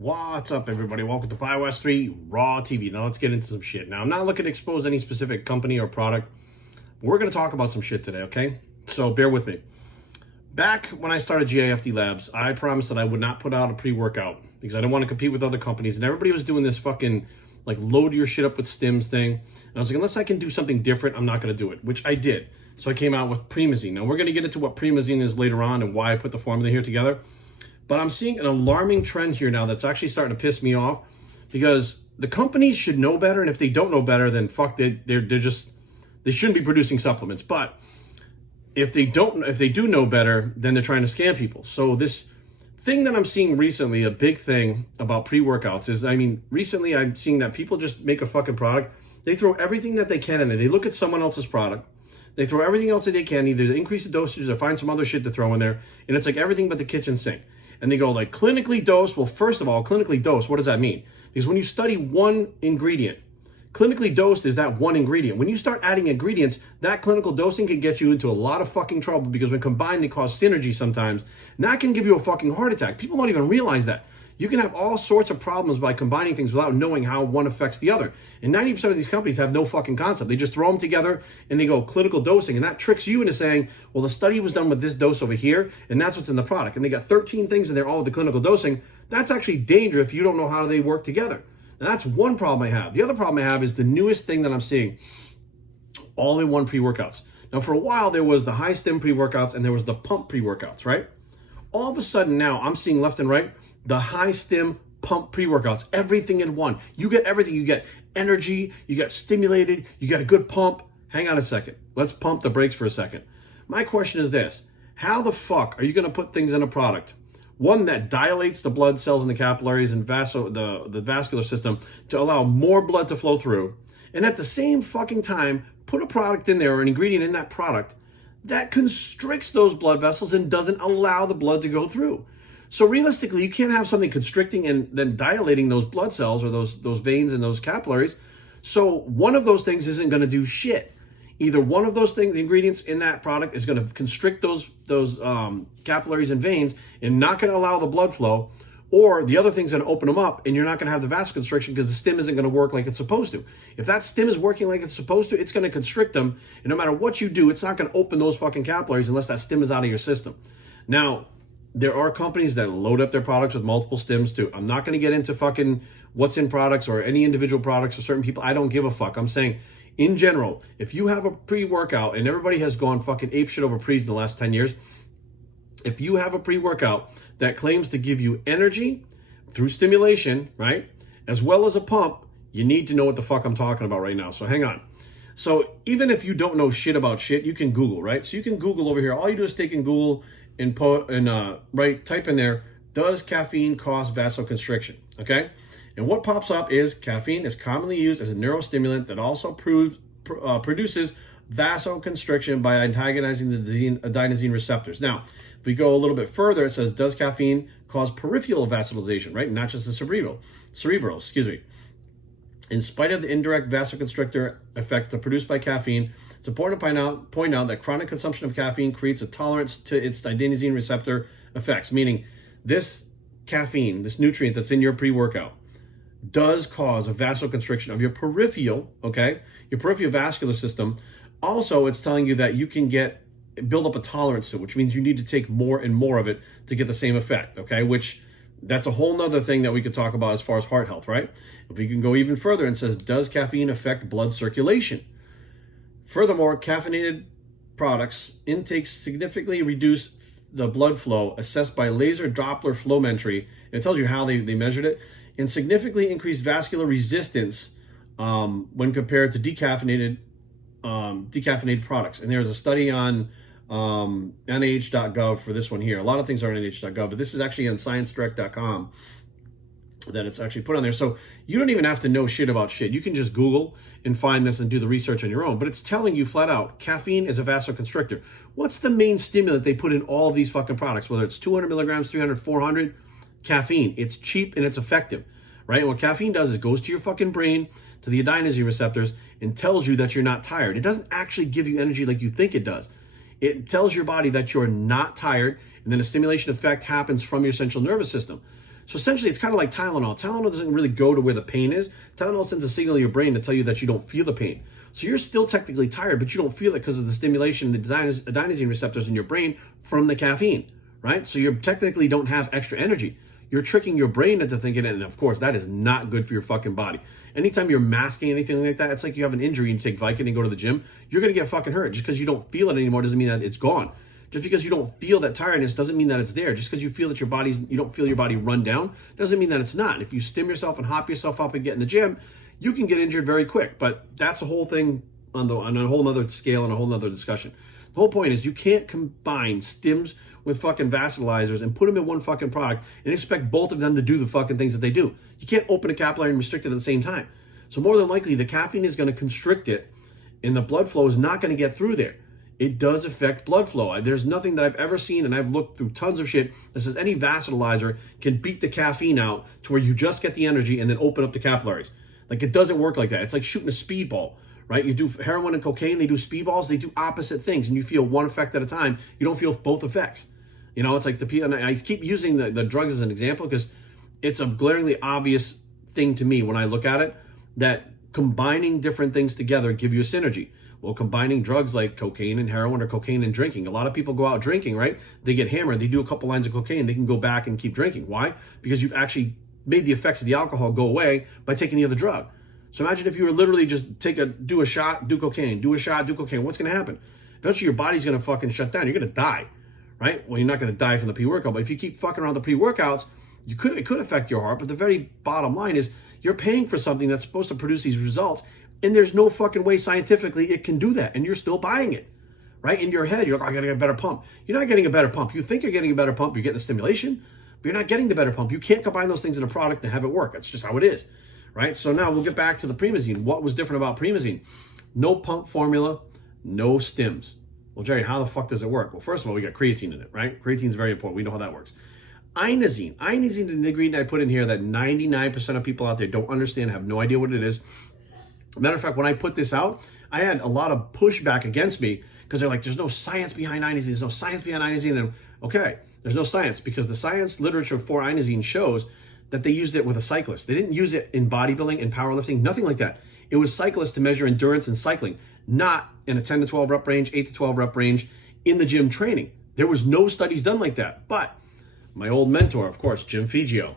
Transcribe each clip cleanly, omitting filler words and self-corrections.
What's up, everybody? Welcome to 5 West 3 Raw TV. Now let's get into some shit. Now, I'm not looking to expose any specific company or product. We're going to talk about some shit today, okay? So bear with me. Back when I started GIFD Labs, I promised that I would not put out a pre-workout because I didn't want to compete with other companies. And everybody was doing this fucking, like, load your shit up with stims thing. And I was like, unless I can do something different, I'm not going to do it, which I did. So I came out with Premazine. Now, we're going to get into what Premazine is later on and why I put the formula here together. But I'm seeing an alarming trend here now that's actually starting to piss me off because the companies should know better. And if they don't know better, then fuck, they shouldn't be producing supplements. But if they do know better, then they're trying to scam people. So this thing that I'm seeing recently, a big thing about pre-workouts is, recently I'm seeing that people just make a fucking product. They throw everything that they can in there. They look at someone else's product. They throw everything else that they can, either to increase the dosage or find some other shit to throw in there. And it's like everything but the kitchen sink. And they go like clinically dosed. Well, first of all, clinically dosed, what does that mean? Because when you study one ingredient, clinically dosed is that one ingredient. When you start adding ingredients, that clinical dosing can get you into a lot of fucking trouble because when combined, they cause synergy sometimes. And that can give you a fucking heart attack. People don't even realize that. You can have all sorts of problems by combining things without knowing how one affects the other. And 90% of these companies have no fucking concept. They just throw them together and they go clinical dosing. And that tricks you into saying, well, the study was done with this dose over here, and that's what's in the product. And they got 13 things in there, all with the clinical dosing. That's actually dangerous if you don't know how they work together. Now, that's one problem I have. The other problem I have is the newest thing that I'm seeing, all-in-one pre-workouts. Now, for a while, there was the high-stim pre-workouts and there was the pump pre-workouts, right? All of a sudden now, I'm seeing left and right, the high stim pump pre-workouts, everything in one. You get everything. You get energy, you get stimulated, you get a good pump. Hang on a second. Let's pump the brakes for a second. My question is this: how the fuck are you going to put things in a product, one that dilates the blood cells in the capillaries and the vascular system to allow more blood to flow through, and at the same fucking time put a product in there or an ingredient in that product that constricts those blood vessels and doesn't allow the blood to go through? So realistically, you can't have something constricting and then dilating those blood cells or those veins and those capillaries. So one of those things isn't going to do shit. Either one of those things, the ingredients in that product, is going to constrict those capillaries and veins and not going to allow the blood flow, or the other thing's going to open them up and you're not going to have the vasoconstriction because the stim isn't going to work like it's supposed to. If that stim is working like it's supposed to, it's going to constrict them, and no matter what you do, it's not going to open those fucking capillaries unless that stim is out of your system. Now, there are companies that load up their products with multiple stims too. I'm not going to get into fucking what's in products or any individual products or certain people. I don't give a fuck. I'm saying in general, if you have a pre-workout, and everybody has gone fucking apeshit over pre's in the last 10 years, if you have a pre-workout that claims to give you energy through stimulation, right, as well as a pump, you need to know what the fuck I'm talking about right now. So hang on. So even if you don't know shit about shit, you can Google, right? So you can Google over here. All you do is take in Google and type in there, does caffeine cause vasoconstriction? Okay, and what pops up is caffeine is commonly used as a neurostimulant that also produces vasoconstriction by antagonizing the adenosine receptors. Now, if we go a little bit further, it says, does caffeine cause peripheral vasodilation? Right, not just the cerebral. Excuse me. In spite of the indirect vasoconstrictor effect produced by caffeine, it's important to point out that chronic consumption of caffeine creates a tolerance to its adenosine receptor effects, meaning this caffeine, this nutrient that's in your pre-workout, does cause a vasoconstriction of your peripheral, okay, your peripheral vascular system. Also, it's telling you that you can build up a tolerance to it, which means you need to take more and more of it to get the same effect, okay, which that's a whole nother thing that we could talk about as far as heart health, right? If we can go even further and says, does caffeine affect blood circulation? Furthermore, caffeinated products intakes significantly reduce the blood flow assessed by laser Doppler flowmetry. It tells you how they measured it, and significantly increased vascular resistance when compared to decaffeinated products. And there's a study on nih.gov for this one here. A lot of things are on nih.gov, but this is actually on sciencedirect.com that it's actually put on there. So you don't even have to know shit about shit. You can just Google and find this and do the research on your own. But it's telling you flat out, caffeine is a vasoconstrictor. What's the main stimulant they put in all of these fucking products? Whether it's 200 milligrams, 300, 400, caffeine. It's cheap and it's effective, right? And what caffeine does is it goes to your fucking brain, to the adenosine receptors, and tells you that you're not tired. It doesn't actually give you energy like you think it does. It tells your body that you're not tired, and then a stimulation effect happens from your central nervous system. So essentially, it's kind of like Tylenol. Tylenol doesn't really go to where the pain is. Tylenol sends a signal to your brain to tell you that you don't feel the pain. So you're still technically tired, but you don't feel it because of the stimulation, the adenosine receptors in your brain from the caffeine, right? So you technically don't have extra energy. You're tricking your brain into thinking it, and of course, that is not good for your fucking body. Anytime you're masking anything like that, it's like you have an injury and you take Vicodin and go to the gym, you're going to get fucking hurt. Just because you don't feel it anymore doesn't mean that it's gone. Just because you don't feel that tiredness doesn't mean that it's there. Just because you feel that you don't feel your body run down doesn't mean that it's not. If you stim yourself and hop yourself up and get in the gym, you can get injured very quick. But that's a whole thing on a whole nother scale and a whole nother discussion. The whole point is you can't combine stims with fucking vasodilizers and put them in one fucking product and expect both of them to do the fucking things that they do. You can't open a capillary and restrict it at the same time. So more than likely, the caffeine is going to constrict it and the blood flow is not going to get through there. It does affect blood flow. There's nothing that I've ever seen, and I've looked through tons of shit that says any vasodilizer can beat the caffeine out to where you just get the energy and then open up the capillaries. Like, it doesn't work like that. It's like shooting a speedball, right? You do heroin and cocaine, they do speedballs, they do opposite things, and you feel one effect at a time. You don't feel both effects. You know, it's like and I keep using the drugs as an example because it's a glaringly obvious thing to me when I look at it that combining different things together give you a synergy. Well, combining drugs like cocaine and heroin or cocaine and drinking. A lot of people go out drinking, right? They get hammered. They do a couple lines of cocaine. They can go back and keep drinking. Why? Because you've actually made the effects of the alcohol go away by taking the other drug. So imagine if you were literally just do a shot, do cocaine, do a shot, do cocaine. What's going to happen? Eventually your body's going to fucking shut down. You're going to die, right? Well, you're not going to die from the pre-workout, but if you keep fucking around the pre-workouts, it could affect your heart. But the very bottom line is you're paying for something that's supposed to produce these results, and there's no fucking way scientifically it can do that, and you're still buying it, right? In your head, you're like, I gotta get a better pump. You're not getting a better pump. You think you're getting a better pump, you're getting the stimulation, but you're not getting the better pump. You can't combine those things in a product and have it work. That's just how it is, right? So now we'll get back to the Promazine. What was different about Promazine? No pump formula, no stims. Well, Jerry, how the fuck does it work? Well, first of all, we got creatine in it, right? Creatine is very important. We know how that works. Inosine. Inosine is an ingredient I put in here that 99% of people out there don't understand, have no idea what it is. Matter of fact, when I put this out, I had a lot of pushback against me because they're like, there's no science behind inosine. There's no science behind inosine. And okay, there's no science because the science literature for inosine shows that they used it with a cyclist. They didn't use it in bodybuilding and powerlifting, nothing like that. It was cyclists to measure endurance and cycling, not in a 10 to 12 rep range, 8 to 12 rep range in the gym training. There was no studies done like that. But my old mentor, of course, Jim Figio,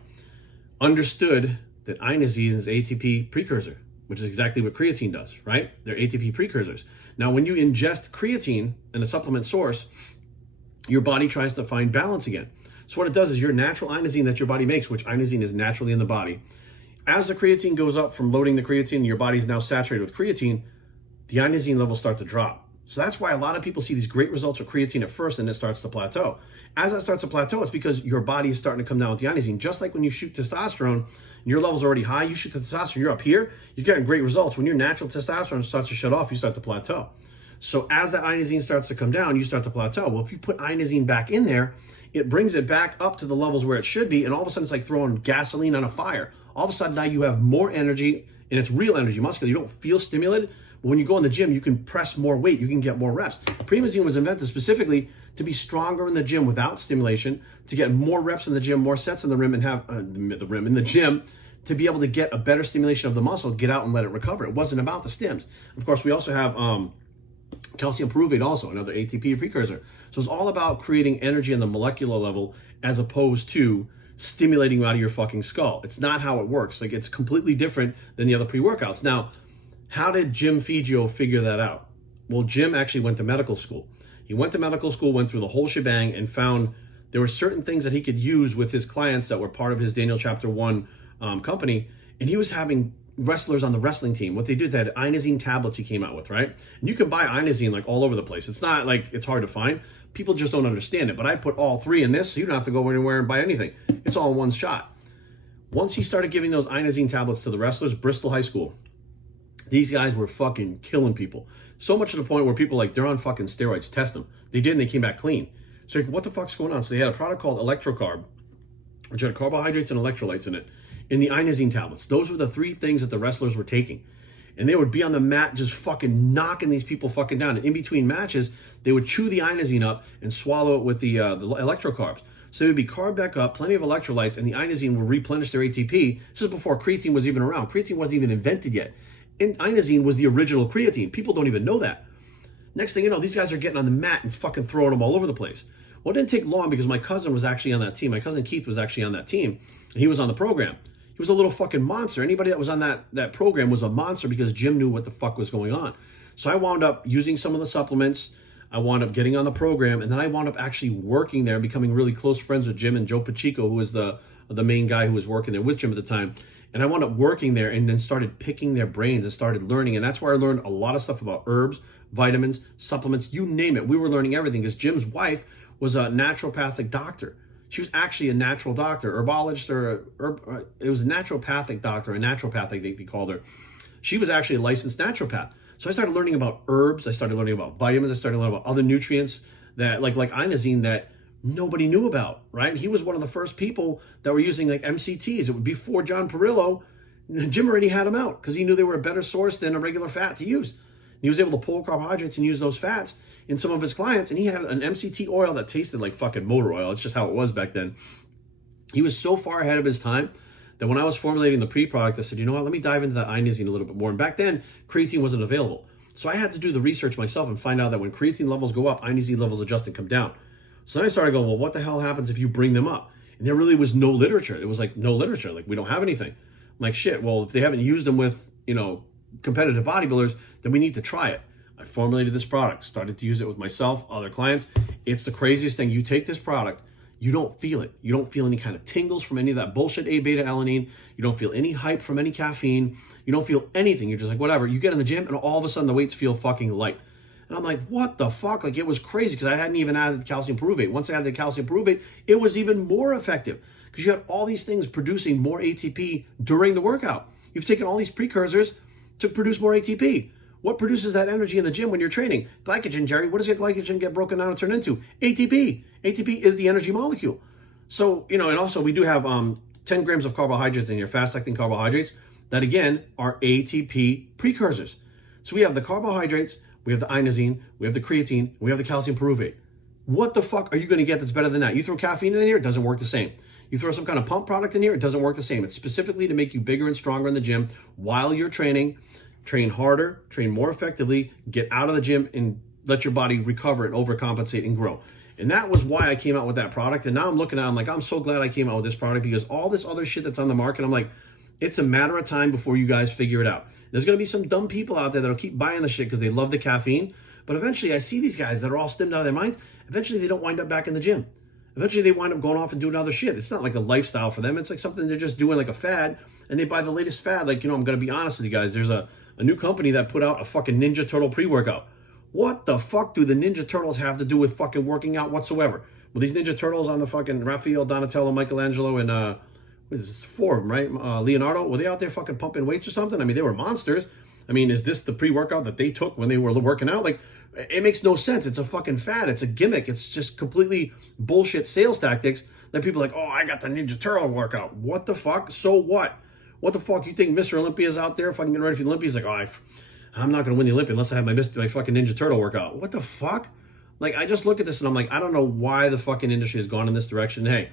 understood that inosine is ATP precursor, which is exactly what creatine does, right? They're ATP precursors. Now, when you ingest creatine in a supplement source, your body tries to find balance again. So what it does is your natural inosine that your body makes, which inosine is naturally in the body, as the creatine goes up from loading the creatine, your body's now saturated with creatine, the inosine levels start to drop. So that's why a lot of people see these great results with creatine at first and it starts to plateau. As that starts to plateau, it's because your body is starting to come down with the inosine. Just like when you shoot testosterone, and your level's already high, you shoot the testosterone, you're up here, you're getting great results. When your natural testosterone starts to shut off, you start to plateau. So as that inosine starts to come down, you start to plateau. Well, if you put inosine back in there, it brings it back up to the levels where it should be, and all of a sudden it's like throwing gasoline on a fire. All of a sudden now you have more energy, and it's real energy, muscular. You don't feel stimulated, but when you go in the gym, you can press more weight, you can get more reps. Promazine was invented specifically to be stronger in the gym without stimulation, to get more reps in the gym, more sets in the rim, and have in the gym, to be able to get a better stimulation of the muscle, get out and let it recover. It wasn't about the stims. Of course, we also have calcium pyruvate, also another ATP precursor. So it's all about creating energy on the molecular level as opposed to stimulating you out of your fucking skull. It's not how it works. Like, it's completely different than the other pre-workouts. Now, how did Jim Figio figure that out? Well, Jim actually went to medical school. He went to medical school, went through the whole shebang, and found there were certain things that he could use with his clients that were part of his Daniel Chapter 1 company, and he was having wrestlers on the wrestling team. What they did, they had inosine tablets he came out with, right? And you can buy inosine like all over the place. It's not like it's hard to find. People just don't understand it. But I put all three in this, so you don't have to go anywhere and buy anything. It's all in one shot. Once he started giving those inosine tablets to the wrestlers, Bristol High School, these guys were fucking killing people. So much to the point where people like, they're on fucking steroids, test them. They did, and they came back clean. So like, what the fuck's going on? So they had a product called Electrocarb, which had carbohydrates and electrolytes in it, in the inosine tablets. Those were the three things that the wrestlers were taking. And they would be on the mat just fucking knocking these people fucking down. And in between matches, they would chew the inosine up and swallow it with the electrocarbs. So they would be carved back up, plenty of electrolytes, and the inosine will replenish their ATP. This is before creatine was even around. Creatine wasn't even invented yet. And inosine was the original creatine. People don't even know that. Next thing you know, these guys are getting on the mat and fucking throwing them all over the place. Well, it didn't take long because my cousin was actually on that team. My cousin Keith was actually on that team, and he was on the program. He was a little fucking monster. Anybody that was on that program was a monster because Jim knew what the fuck was going on. So I wound up using some of the supplements. I wound up getting on the program, and then I wound up actually working there and becoming really close friends with Jim and Joe Pacheco, who was the main guy who was working there with Jim at the time. And I wound up working there and then started picking their brains and started learning. And that's where I learned a lot of stuff about herbs, vitamins, supplements, you name it. We were learning everything because Jim's wife was a naturopathic doctor. She was actually a natural doctor, herbologist, it was a naturopathic doctor, a naturopath, I think they called her. She was actually a licensed naturopath. So I started learning about herbs. I started learning about vitamins. I started learning about other nutrients that like inosine that nobody knew about, right? He was one of the first people that were using like MCTs. It would be before John Perillo. Jim already had them out because he knew they were a better source than a regular fat to use. He was able to pull carbohydrates and use those fats in some of his clients. And he had an MCT oil that tasted like fucking motor oil. It's just how it was back then. He was so far ahead of his time that when I was formulating the pre-product, I said, you know what, let me dive into that inosine a little bit more. And back then, creatine wasn't available. So I had to do the research myself and find out that when creatine levels go up, inosine levels adjust and come down. So then I started going, well, what the hell happens if you bring them up? And there really was no literature. It was like no literature. Like, we don't have anything. I'm like, shit, well, if they haven't used them with, competitive bodybuilders, then we need to try it. I formulated this product, started to use it with myself, other clients. It's the craziest thing. You take this product, you don't feel it. You don't feel any kind of tingles from any of that bullshit A-beta-alanine. You don't feel any hype from any caffeine. You don't feel anything. You're just like, whatever. You get in the gym and all of a sudden the weights feel fucking light. And I'm like, what the fuck? Like, it was crazy because I hadn't even added the calcium pyruvate. Once I added the calcium pyruvate, it was even more effective because you had all these things producing more ATP during the workout. You've taken all these precursors to produce more ATP. What produces that energy in the gym when you're training? Glycogen, Jerry. What does your glycogen get broken down and turned into? ATP. ATP is the energy molecule. So, and also we do have 10 grams of carbohydrates in here, fast-acting carbohydrates, that again are ATP precursors. So we have the carbohydrates, we have the inosine, we have the creatine, we have the calcium pyruvate. What the fuck are you going to get that's better than that? You throw caffeine in here, it doesn't work the same. You throw some kind of pump product in here, it doesn't work the same. It's specifically to make you bigger and stronger in the gym while you're training. Train harder, train more effectively, get out of the gym and let your body recover and overcompensate and grow. And that was why I came out with that product. And now I'm looking at it, I'm like, I'm so glad I came out with this product because all this other shit that's on the market, I'm like, it's a matter of time before you guys figure it out. There's going to be some dumb people out there that'll keep buying the shit because they love the caffeine. But eventually I see these guys that are all stimmed out of their minds. Eventually they don't wind up back in the gym. Eventually they wind up going off and doing other shit. It's not like a lifestyle for them. It's like something they're just doing like a fad. And they buy the latest fad. Like, I'm going to be honest with you guys. There's a new company that put out a fucking Ninja Turtle pre-workout. What the fuck do the Ninja Turtles have to do with fucking working out whatsoever? Well, these Ninja Turtles on the fucking Raphael, Donatello, Michelangelo, and what is this, 4 of them, right? Leonardo, were they out there fucking pumping weights or something? I mean, they were monsters. I mean, is this the pre-workout that they took when they were working out? Like, it makes no sense. It's a fucking fad. It's a gimmick. It's just completely bullshit sales tactics that people are like, oh, I got the Ninja Turtle workout. What the fuck? So what? What the fuck? You think Mr. Olympia's out there fucking getting ready for the Olympics? Like, oh, I'm not going to win the Olympia unless I have my fucking Ninja Turtle workout. What the fuck? Like, I just look at this and I'm like, I don't know why the fucking industry has gone in this direction. Hey,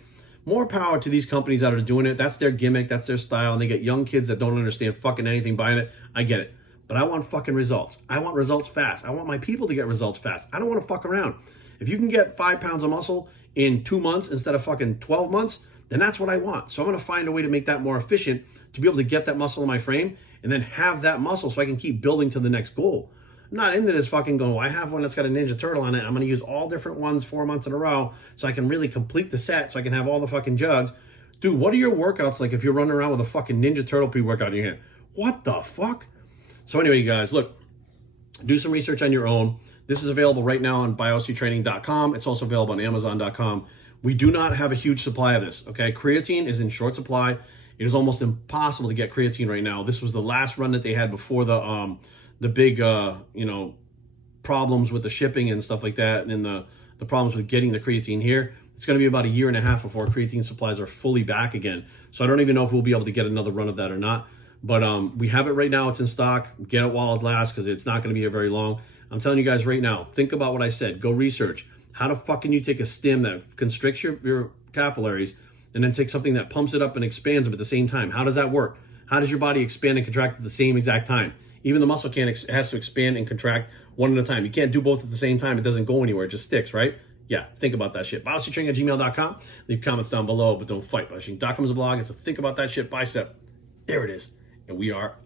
more power to these companies that are doing it. That's their gimmick. That's their style. And they get young kids that don't understand fucking anything buying it. I get it. But I want fucking results. I want results fast. I want my people to get results fast. I don't want to fuck around. If you can get 5 pounds of muscle in 2 months instead of fucking 12 months, then that's what I want. So I'm going to find a way to make that more efficient to be able to get that muscle in my frame and then have that muscle so I can keep building to the next goal. I'm not into this fucking going, well, I have one that's got a Ninja Turtle on it. I'm going to use all different ones 4 months in a row so I can really complete the set so I can have all the fucking jugs. Dude, what are your workouts like if you're running around with a fucking Ninja Turtle pre-workout in your hand? What the fuck? So anyway, you guys, look, do some research on your own. This is available right now on bioctraining.com. It's also available on amazon.com. We do not have a huge supply of this, okay? Creatine is in short supply. It is almost impossible to get creatine right now. This was the last run that they had before the big, problems with the shipping and stuff like that, and the problems with getting the creatine here. It's going to be about 1.5 years before creatine supplies are fully back again. So I don't even know if we'll be able to get another run of that or not. But we have it right now. It's in stock. Get it while it lasts because it's not going to be here very long. I'm telling you guys right now, think about what I said. Go research. How the fuck can you take a stim that constricts your capillaries and then take something that pumps it up and expands them at the same time. How does that work? How does your body expand and contract at the same exact time? Even the muscle has to expand and contract one at a time. You can't do both at the same time. It doesn't go anywhere. It just sticks, right? Yeah, think about that shit. BioStrengthTraining@gmail.com. Leave comments down below, but don't fight. BioStrength.com is a blog. It's a think about that shit bicep. There it is. And we are